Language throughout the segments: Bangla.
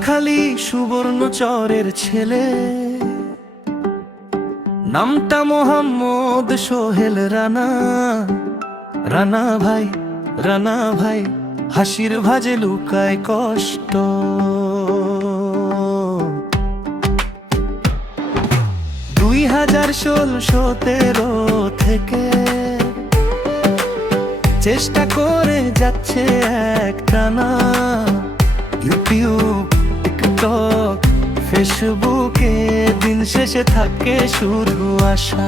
নোয়াখালী সুবর্ণচরের ছেলে, নামটা মোহাম্মদ সোহেল রানা। রানা ভাই, রানা ভাই, হাসির ভাজে লুকায় কষ্ট। 2016-17 থেকে চেষ্টা করে যাচ্ছে একটানা। ইউটিউব, টিকটক, ফেসবুকে দিন শেষে থাকে শুধু আশা।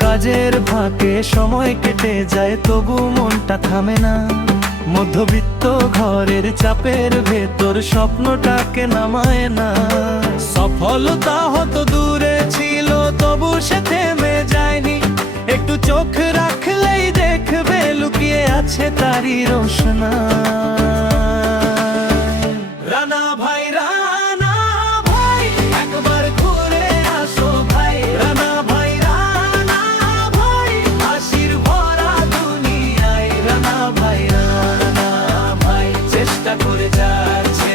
কাজের ফাঁকে সময় কেটে যায় তবু মনটা থামে না। মধ্যবিত্ত ঘরের চাপের ভেতর স্বপ্নটাকে নামায় না। সফলতা হতো দূরে ছিল তবু সে থেমে যায়নি। একটু চোখ রাখলেই দেখবে লুকিয়ে আছে তারই রোশনা। রানা ভাই, রানা ভাই, একবার ঘুরে আসো ভাই। রানা ভাই, রানা ভাই, হাসির ভরা দুনিয়ায়। রানা ভাই, রানা ভাই, চেষ্টা করে যাচ্ছে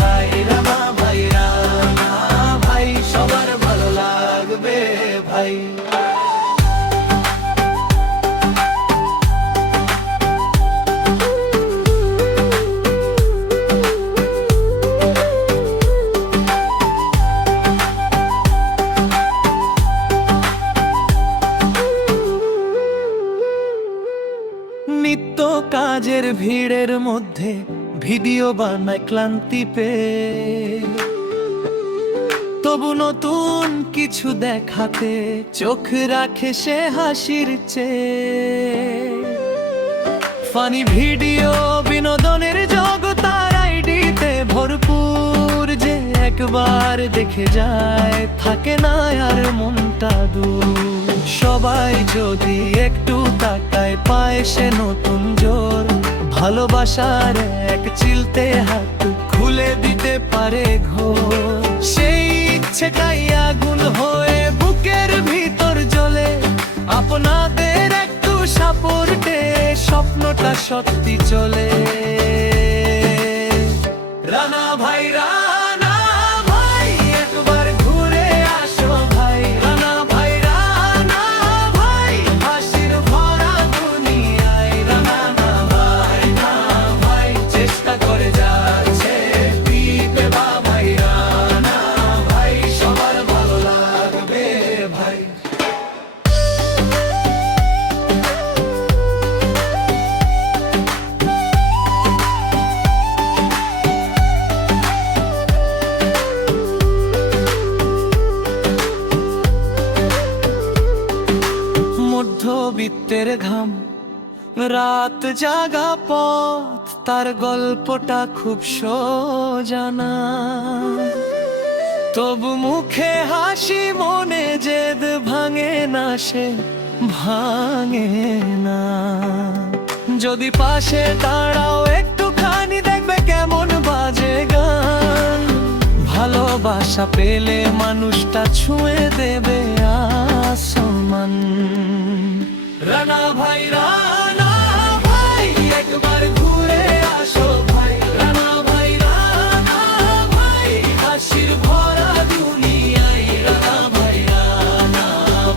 তাই। রানা ভাই, রানা ভাই, সবার ভালো লাগবে ভাই। নিত্য কাজের ভিড়ের মধ্যে ভিডিও বানায় ক্লান্তি পেয়ে, তবু নতুন কিছু দেখাতে চোখ রাখে সে হাসির চেয়ে। ফানি ভিডিও, বিনোদনের জগৎ আর আইডিতে ভরপুর। যে একবার দেখে যায় থাকে না আর মনটা দূর। সবাই যদি একটু তাকায় পায় সে নতুন জোর। ভালোবাসার এক চিলতে হাত খুলে দিতে পারে ঘোর। সেই ইচ্ছেটাই আগুন হয়ে বুকের ভিতর জ্বলে। আপনাদের একটু সাপোর্টে স্বপ্নটা সত্যি চলে। রানা ভাই, রানা ভাই, একবার ঘুরে আসো ভাই। রানা ভাই, রানা ভাই, হাসির ভরা দুনিয়ায়। রানা ভাই, না ভাই, চেষ্টা করে যাচ্ছে পিপে ভাই। রানা ভাই, সবার ভালো লাগবে ভাই। মধ্যবিত্তের ঘাম, রাত জাগা পথ, তার গল্পটা খুব সোজানা। তবু মুখে হাসি, মনে জেদ ভাঙে না সে, ভাঙে না। যদি পাশে দাঁড়াও একটুখানি দেখবে কেমন বাজে গান। ভালোবাসা পেলে মানুষটা ছুঁয়ে দেবে আসমান। রানা ভাই, রানা ভাই, একবার ঘুরে আসো ভাই। রানা ভাই, রানা ভাই, হাসির ভরা দুনিয়ায়। রানা ভাই, রানা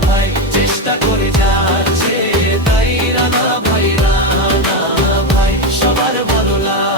ভাই, চেষ্টা করে যাচ্ছে তাই। রানা ভাই, রানা ভাই, সবার ভালো লাগে।